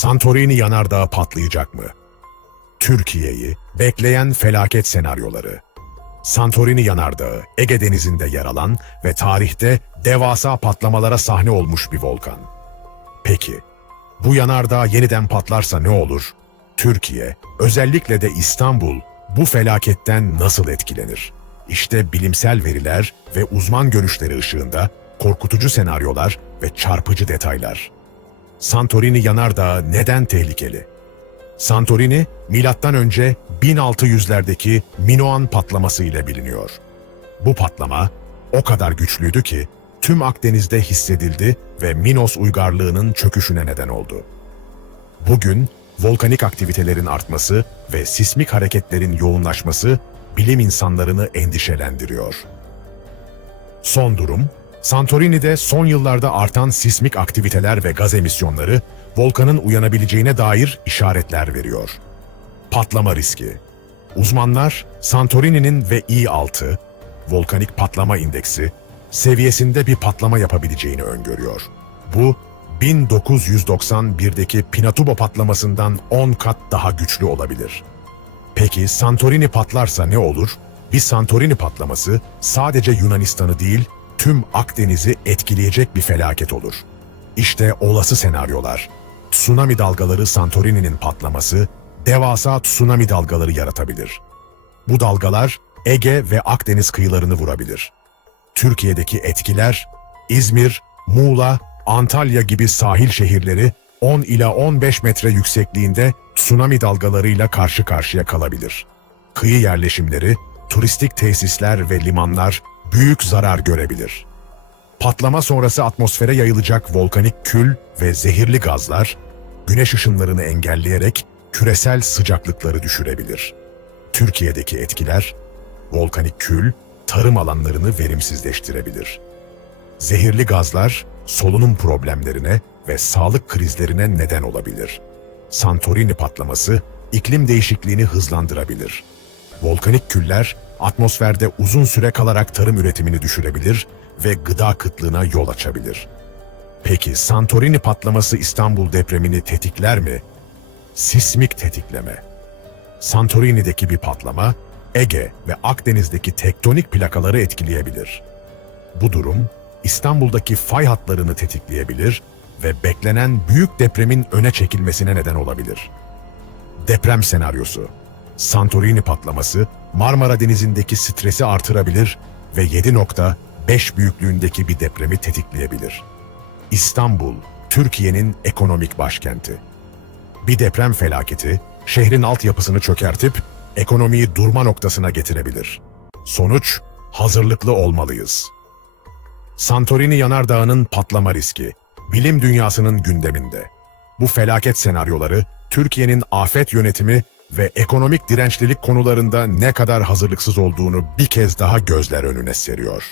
Santorini yanardağı patlayacak mı? Türkiye'yi bekleyen felaket senaryoları. Santorini yanardağı Ege Denizi'nde yer alan ve tarihte devasa patlamalara sahne olmuş bir volkan. Peki, bu yanardağ yeniden patlarsa ne olur? Türkiye, özellikle de İstanbul bu felaketten nasıl etkilenir? İşte bilimsel veriler ve uzman görüşleri ışığında korkutucu senaryolar ve çarpıcı detaylar. Santorini yanardağı neden tehlikeli? Santorini, milattan önce 1600'lerdeki Minoan patlaması ile biliniyor. Bu patlama o kadar güçlüydü ki tüm Akdeniz'de hissedildi ve Minos uygarlığının çöküşüne neden oldu. Bugün volkanik aktivitelerin artması ve sismik hareketlerin yoğunlaşması bilim insanlarını endişelendiriyor. Son durum, Santorini'de son yıllarda artan sismik aktiviteler ve gaz emisyonları volkanın uyanabileceğine dair işaretler veriyor. Patlama riski. Uzmanlar Santorini'nin ve I6, volkanik patlama indeksi, seviyesinde bir patlama yapabileceğini öngörüyor. Bu, 1991'deki Pinatubo patlamasından 10 kat daha güçlü olabilir. Peki Santorini patlarsa ne olur? Bir Santorini patlaması sadece Yunanistan'ı değil, tüm Akdeniz'i etkileyecek bir felaket olur. İşte olası senaryolar. Tsunami dalgaları Santorini'nin patlaması, devasa tsunami dalgaları yaratabilir. Bu dalgalar Ege ve Akdeniz kıyılarını vurabilir. Türkiye'deki etkiler, İzmir, Muğla, Antalya gibi sahil şehirleri 10 ila 15 metre yüksekliğinde tsunami dalgalarıyla karşı karşıya kalabilir. Kıyı yerleşimleri, turistik tesisler ve limanlar büyük zarar görebilir. Patlama sonrası atmosfere yayılacak volkanik kül ve zehirli gazlar, güneş ışınlarını engelleyerek küresel sıcaklıkları düşürebilir. Türkiye'deki etkiler, volkanik kül, tarım alanlarını verimsizleştirebilir. Zehirli gazlar, solunum problemlerine ve sağlık krizlerine neden olabilir. Santorini patlaması, iklim değişikliğini hızlandırabilir. Volkanik küller, atmosferde uzun süre kalarak tarım üretimini düşürebilir ve gıda kıtlığına yol açabilir. Peki Santorini patlaması İstanbul depremini tetikler mi? Sismik tetikleme. Santorini'deki bir patlama, Ege ve Akdeniz'deki tektonik plakaları etkileyebilir. Bu durum, İstanbul'daki fay hatlarını tetikleyebilir ve beklenen büyük depremin öne çekilmesine neden olabilir. Deprem senaryosu. Santorini patlaması Marmara Denizi'ndeki stresi artırabilir ve 7.5 büyüklüğündeki bir depremi tetikleyebilir. İstanbul, Türkiye'nin ekonomik başkenti. Bir deprem felaketi şehrin altyapısını çökertip ekonomiyi durma noktasına getirebilir. Sonuç, hazırlıklı olmalıyız. Santorini yanardağının patlama riski, bilim dünyasının gündeminde. Bu felaket senaryoları, Türkiye'nin afet yönetimi ve ekonomik dirençlilik konularında ne kadar hazırlıksız olduğunu bir kez daha gözler önüne seriyor.